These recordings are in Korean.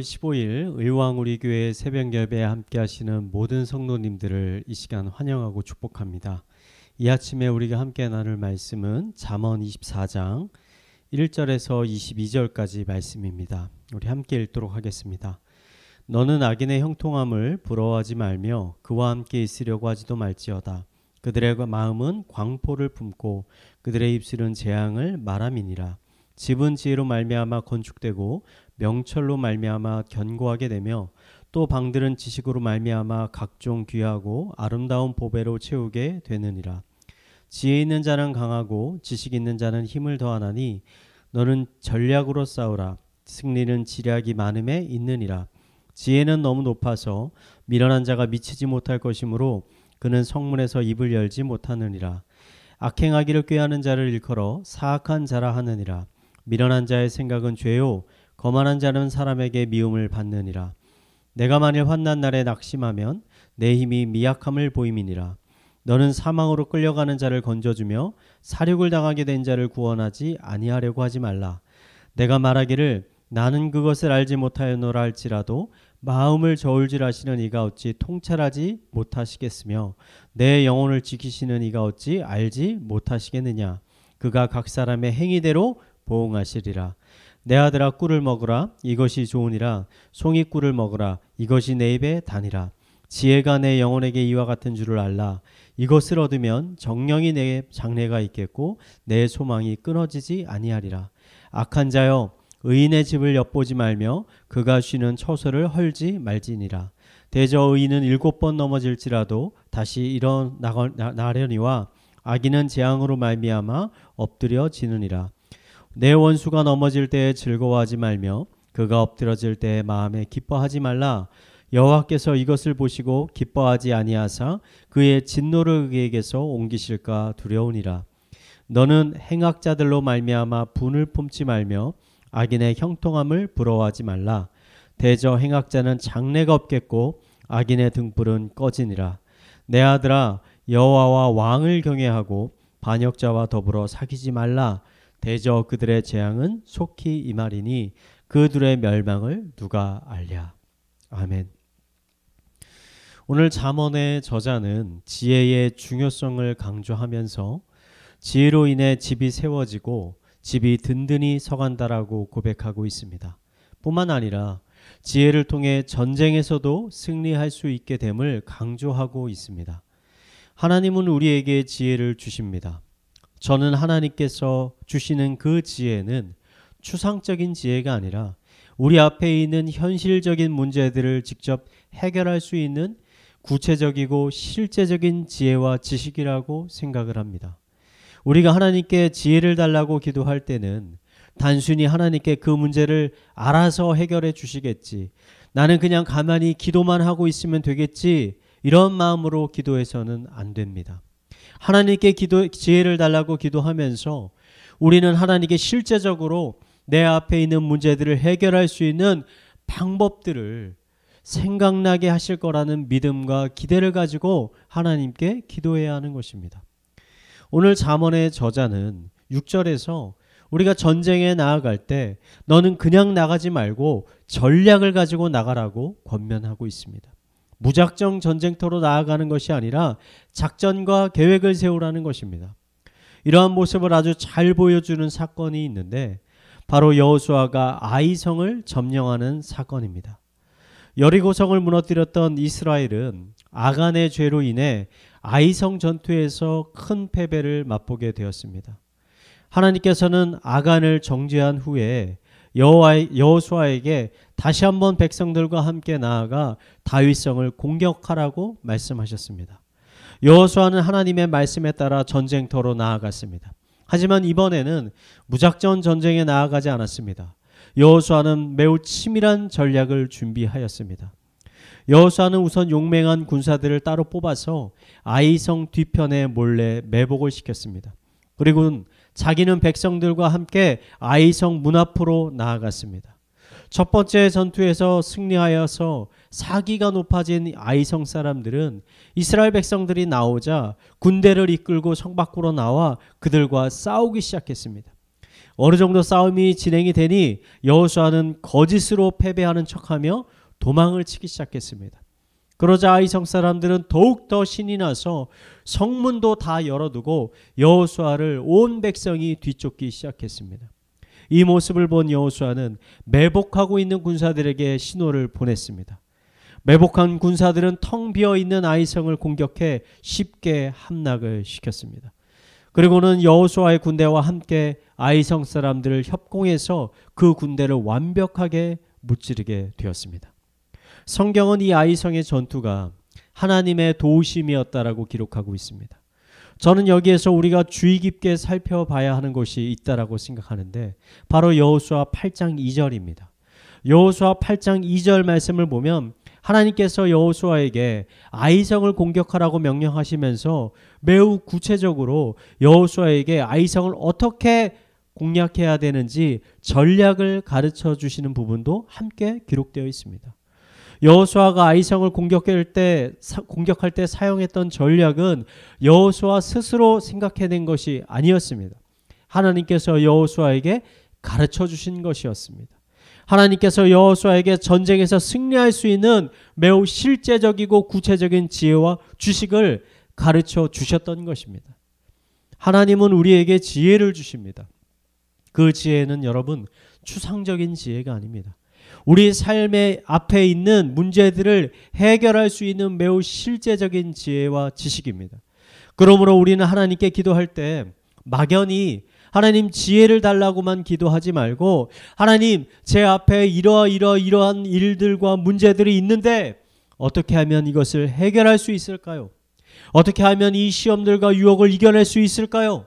3월 15일 의왕우리교회 새벽예배에 함께 하시는 모든 성도님들을 이 시간 환영하고 축복합니다. 이 아침에 우리가 함께 나눌 말씀은 잠언 24장 1절에서 22절까지 말씀입니다. 우리 함께 읽도록 하겠습니다. 너는 악인의 형통함을 부러워하지 말며 그와 함께 있으려고 하지도 말지어다. 그들의 마음은 광포를 품고 그들의 입술은 재앙을 말함이니라. 집은 지혜로 말미암아 건축되고 명철로 말미암아 견고하게 되며 또 방들은 지식으로 말미암아 각종 귀하고 아름다운 보배로 채우게 되느니라. 지혜 있는 자는 강하고 지식 있는 자는 힘을 더하나니 너는 전략으로 싸우라. 승리는 지략이 많음에 있느니라. 지혜는 너무 높아서 미련한 자가 미치지 못할 것이므로 그는 성문에서 입을 열지 못하느니라. 악행하기를 꾀하는 자를 일컬어 사악한 자라 하느니라. 미련한 자의 생각은 죄요 거만한 자는 사람에게 미움을 받느니라. 내가 만일 환난 날에 낙심하면 내 힘이 미약함을 보임이니라. 너는 사망으로 끌려가는 자를 건져주며 사륙을 당하게 된 자를 구원하지 아니하려고 하지 말라. 내가 말하기를 나는 그것을 알지 못하였노라 할지라도 마음을 저울질하시는 이가 어찌 통찰하지 못하시겠으며 내 영혼을 지키시는 이가 어찌 알지 못하시겠느냐. 그가 각 사람의 행위대로 보응하시리라. 내 아들아 꿀을 먹으라. 이것이 좋으니라. 송이 꿀을 먹으라. 이것이 내 입에 다니라. 지혜가 내 영혼에게 이와 같은 줄을 알라. 이것을 얻으면 정령이 내 장래가 있겠고 내 소망이 끊어지지 아니하리라. 악한 자여 의인의 집을 엿보지 말며 그가 쉬는 처소를 헐지 말지니라. 대저 의인은 7번 넘어질지라도 다시 일어나려니와 악인은 재앙으로 말미암아 엎드려지느니라. 내 원수가 넘어질 때에 즐거워하지 말며 그가 엎드러질 때에 마음에 기뻐하지 말라. 여호와께서 이것을 보시고 기뻐하지 아니하사 그의 진노를 그에게서 옮기실까 두려우니라. 너는 행악자들로 말미암아 분을 품지 말며 악인의 형통함을 부러워하지 말라. 대저 행악자는 장래가 없겠고 악인의 등불은 꺼지니라. 내 아들아 여호와와 왕을 경외하고 반역자와 더불어 사귀지 말라. 대저 그들의 재앙은 속히 임하리니 그들의 멸망을 누가 알랴. 아멘. 오늘 잠언의 저자는 지혜의 중요성을 강조하면서 지혜로 인해 집이 세워지고 집이 든든히 서간다라고 고백하고 있습니다. 뿐만 아니라 지혜를 통해 전쟁에서도 승리할 수 있게 됨을 강조하고 있습니다. 하나님은 우리에게 지혜를 주십니다. 저는 하나님께서 주시는 그 지혜는 추상적인 지혜가 아니라 우리 앞에 있는 현실적인 문제들을 직접 해결할 수 있는 구체적이고 실제적인 지혜와 지식이라고 생각을 합니다. 우리가 하나님께 지혜를 달라고 기도할 때는 단순히 하나님께 그 문제를 알아서 해결해 주시겠지, 나는 그냥 가만히 기도만 하고 있으면 되겠지, 이런 마음으로 기도해서는 안 됩니다. 하나님께 지혜를 달라고 기도하면서 우리는 하나님께 실제적으로 내 앞에 있는 문제들을 해결할 수 있는 방법들을 생각나게 하실 거라는 믿음과 기대를 가지고 하나님께 기도해야 하는 것입니다. 오늘 잠언의 저자는 6절에서 우리가 전쟁에 나아갈 때 너는 그냥 나가지 말고 전략을 가지고 나가라고 권면하고 있습니다. 무작정 전쟁터로 나아가는 것이 아니라 작전과 계획을 세우라는 것입니다. 이러한 모습을 아주 잘 보여주는 사건이 있는데 바로 여호수아가 아이성을 점령하는 사건입니다. 여리고성을 무너뜨렸던 이스라엘은 아간의 죄로 인해 아이성 전투에서 큰 패배를 맛보게 되었습니다. 하나님께서는 아간을 정죄한 후에 여호수아에게 다시 한번 백성들과 함께 나아가 다윗성을 공격하라고 말씀하셨습니다. 여호수아는 하나님의 말씀에 따라 전쟁터로 나아갔습니다. 하지만 이번에는 무작정 전쟁에 나아가지 않았습니다. 여호수아는 매우 치밀한 전략을 준비하였습니다. 여호수아는 우선 용맹한 군사들을 따로 뽑아서 아이성 뒤편에 몰래 매복을 시켰습니다. 그리고 자기는 백성들과 함께 아이성 문 앞으로 나아갔습니다. 첫 번째 전투에서 승리하여서 사기가 높아진 아이성 사람들은 이스라엘 백성들이 나오자 군대를 이끌고 성 밖으로 나와 그들과 싸우기 시작했습니다. 어느 정도 싸움이 진행이 되니 여호수아는 거짓으로 패배하는 척하며 도망을 치기 시작했습니다. 그러자 아이성 사람들은 더욱더 신이 나서 성문도 다 열어두고 여호수아를 온 백성이 뒤쫓기 시작했습니다. 이 모습을 본 여호수아는 매복하고 있는 군사들에게 신호를 보냈습니다. 매복한 군사들은 텅 비어있는 아이성을 공격해 쉽게 함락을 시켰습니다. 그리고는 여호수아의 군대와 함께 아이성 사람들을 협공해서 그 군대를 완벽하게 무찌르게 되었습니다. 성경은 이 아이성의 전투가 하나님의 도우심이었다라고 기록하고 있습니다. 저는 여기에서 우리가 주의 깊게 살펴봐야 하는 것이 있다라고 생각하는데 바로 여호수아 8장 2절입니다. 여호수아 8장 2절 말씀을 보면 하나님께서 여호수아에게 아이성을 공격하라고 명령하시면서 매우 구체적으로 여호수아에게 아이성을 어떻게 공략해야 되는지 전략을 가르쳐 주시는 부분도 함께 기록되어 있습니다. 여호수아가 아이성을 공격할 때 사용했던 전략은 여호수아 스스로 생각해낸 것이 아니었습니다. 하나님께서 여호수아에게 가르쳐 주신 것이었습니다. 하나님께서 여호수아에게 전쟁에서 승리할 수 있는 매우 실제적이고 구체적인 지혜와 지식을 가르쳐 주셨던 것입니다. 하나님은 우리에게 지혜를 주십니다. 그 지혜는 여러분 추상적인 지혜가 아닙니다. 우리 삶의 앞에 있는 문제들을 해결할 수 있는 매우 실제적인 지혜와 지식입니다. 그러므로 우리는 하나님께 기도할 때 막연히 하나님 지혜를 달라고만 기도하지 말고 하나님 제 앞에 이러한 일들과 문제들이 있는데 어떻게 하면 이것을 해결할 수 있을까요? 어떻게 하면 이 시험들과 유혹을 이겨낼 수 있을까요?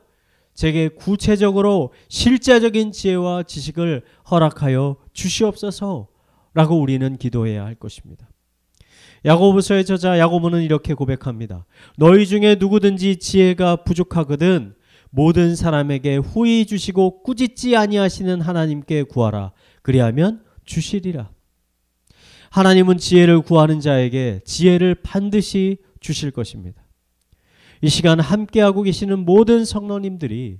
제게 구체적으로 실제적인 지혜와 지식을 허락하여 주시옵소서 라고 우리는 기도해야 할 것입니다. 야고보서의 저자 야고보는 이렇게 고백합니다. 너희 중에 누구든지 지혜가 부족하거든 모든 사람에게 후히 주시고 꾸짖지 아니하시는 하나님께 구하라. 그리하면 주시리라. 하나님은 지혜를 구하는 자에게 지혜를 반드시 주실 것입니다. 이 시간 함께하고 계시는 모든 성도님들이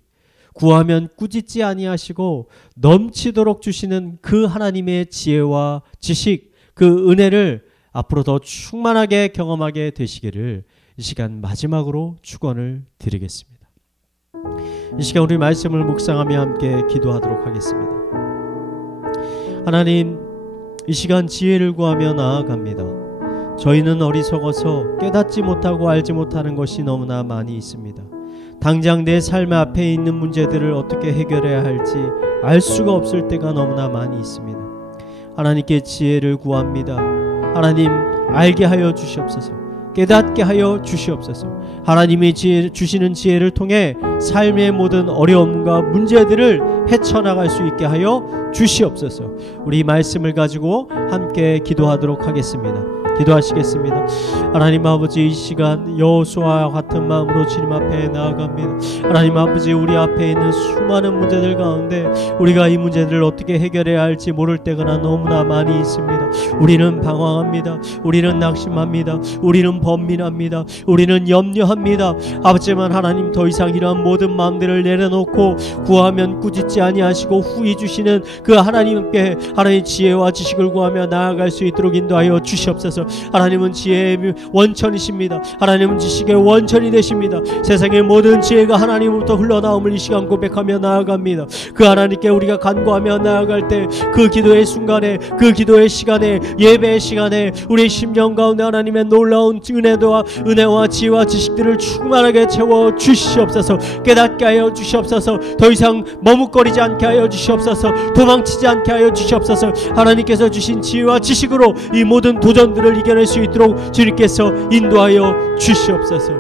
구하면 꾸짖지 아니하시고 넘치도록 주시는 그 하나님의 지혜와 지식, 그 은혜를 앞으로 더 충만하게 경험하게 되시기를 이 시간 마지막으로 축원을 드리겠습니다. 이 시간 우리 말씀을 묵상하며 함께 기도하도록 하겠습니다. 하나님, 이 시간 지혜를 구하며 나아갑니다. 저희는 어리석어서 깨닫지 못하고 알지 못하는 것이 너무나 많이 있습니다. 당장 내 삶 앞에 있는 문제들을 어떻게 해결해야 할지 알 수가 없을 때가 너무나 많이 있습니다. 하나님께 지혜를 구합니다. 하나님 알게 하여 주시옵소서. 깨닫게 하여 주시옵소서. 하나님이 주시는 지혜를 통해 삶의 모든 어려움과 문제들을 헤쳐나갈 수 있게 하여 주시옵소서. 우리 말씀을 가지고 함께 기도하도록 하겠습니다. 기도하시겠습니다. 하나님 아버지, 이 시간 여호수아와 같은 마음으로 주님 앞에 나아갑니다. 하나님 아버지, 우리 앞에 있는 수많은 문제들 가운데 우리가 이 문제들을 어떻게 해결해야 할지 모를 때가 너무나 많이 있습니다. 우리는 방황합니다. 우리는 낙심합니다. 우리는 번민합니다. 우리는 염려합니다. 아버지만 하나님, 더 이상 이러한 모든 마음들을 내려놓고 구하면 꾸짖지 아니하시고 후히 주시는 그 하나님께 하나님의 지혜와 지식을 구하며 나아갈 수 있도록 인도하여 주시옵소서. 하나님은 지혜의 원천이십니다. 하나님은 지식의 원천이 되십니다. 세상의 모든 지혜가 하나님으로부터 흘러나옴을 이 시간 고백하며 나아갑니다. 그 하나님께 우리가 간구하며 나아갈 때 그 기도의 순간에, 그 기도의 시간에, 예배의 시간에 우리의 심령 가운데 하나님의 놀라운 은혜와 지혜와 지식들을 충만하게 채워 주시옵소서. 깨닫게 하여 주시옵소서. 더 이상 머뭇거리지 않게 하여 주시옵소서. 도망치지 않게 하여 주시옵소서. 하나님께서 주신 지혜와 지식으로 이 모든 도전들을 이겨낼 수 있도록 주님께서 인도하여 주시옵소서.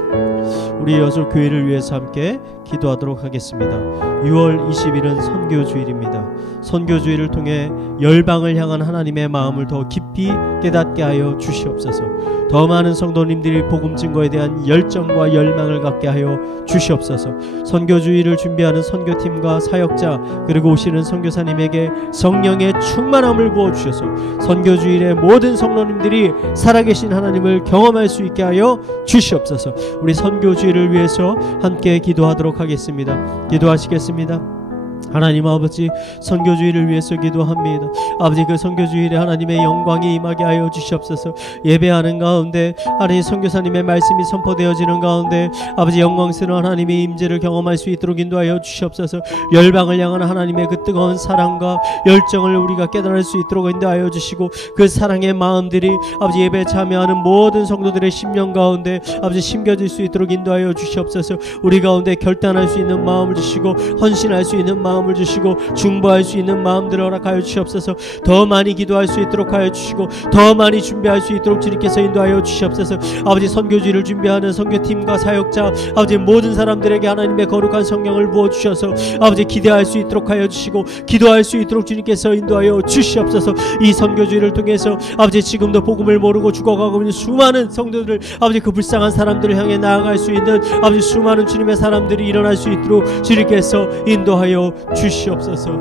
우리 여수 교회를 위해서 함께 기도하도록 하겠습니다. 6월 20일은 선교주일입니다. 선교주일을 통해 열방을 향한 하나님의 마음을 더 깊이 깨닫게 하여 주시옵소서. 더 많은 성도님들이 복음 증거에 대한 열정과 열망을 갖게 하여 주시옵소서. 선교주일을 준비하는 선교팀과 사역자 그리고 오시는 선교사님에게 성령의 충만함을 부어주셔서 선교주일의 모든 성도님들이 살아계신 하나님을 경험할 수 있게 하여 주시옵소서. 우리 선교주일을 위해서 함께 기도하도록 하겠습니다. 기도하시겠습니다. 하나님 아버지, 선교주의를 위해서 기도합니다. 아버지, 그 선교주일에 하나님의 영광이 임하게 하여 주시옵소서. 예배하는 가운데 하나님 선교사님의 말씀이 선포되어지는 가운데 아버지, 영광스러운 하나님의 임재를 경험할 수 있도록 인도하여 주시옵소서. 열방을 향한 하나님의 그 뜨거운 사랑과 열정을 우리가 깨달을 수 있도록 인도하여 주시고, 그 사랑의 마음들이 아버지 예배에 참여하는 모든 성도들의 심령 가운데 아버지 심겨질 수 있도록 인도하여 주시옵소서. 우리 가운데 결단할 수 있는 마음을 주시고, 헌신할 수 있는 마음을 주시고, 중보할 수 있는 마음들을 허락하여 주시옵소서. 더 많이 기도할 수 있도록 하여 주시고, 더 많이 준비할 수 있도록 주님께서 인도하여 주시옵소서. 아버지, 선교지를 준비하는 선교팀과 사역자 아버지 모든 사람들에게 하나님의 거룩한 성령을 부어주셔서 아버지 기대할 수 있도록 하여 주시고, 기도할 수 있도록 주님께서 인도하여 주시옵소서. 이 선교주의를 통해서 아버지, 지금도 복음을 모르고 죽어가고 있는 수많은 성도들, 아버지 그 불쌍한 사람들을 향해 나아갈 수 있는 아버지 수많은 주님의 사람들이 일어날 수 있도록 주님께서 인도하여 주시옵소서.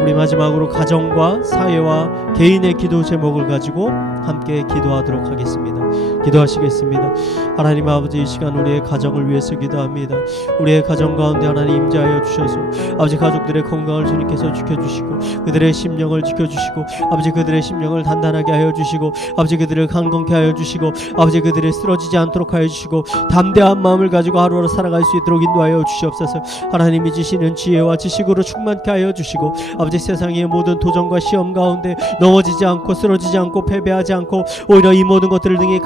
우리 마지막으로 가정과 사회와 개인의 기도 제목을 가지고 함께 기도하도록 하겠습니다. 기도하시겠습니다. 하나님 아버지, 이 시간 우리의 가정을 위해서 기도합니다. 우리의 가정 가운데 하나님 임재하여 주셔서 아버지 가족들의 건강을 주님께서 지켜주시고, 그들의 심령을 지켜주시고, 아버지 그들의 심령을 단단하게 하여 주시고, 아버지 그들을 강건케 하여 주시고, 아버지 그들이 쓰러지지 않도록 하여 주시고, 담대한 마음을 가지고 하루하루 살아갈 수 있도록 인도하여 주시옵소서. 하나님이 주시는 지혜와 지식으로 충만케 하여 주시고, 아버지 세상의 모든 도전과 시험 가운데 넘어지지 않고 쓰러지지 않고 패배하지 않고 오히려 이 모든 것들을 등에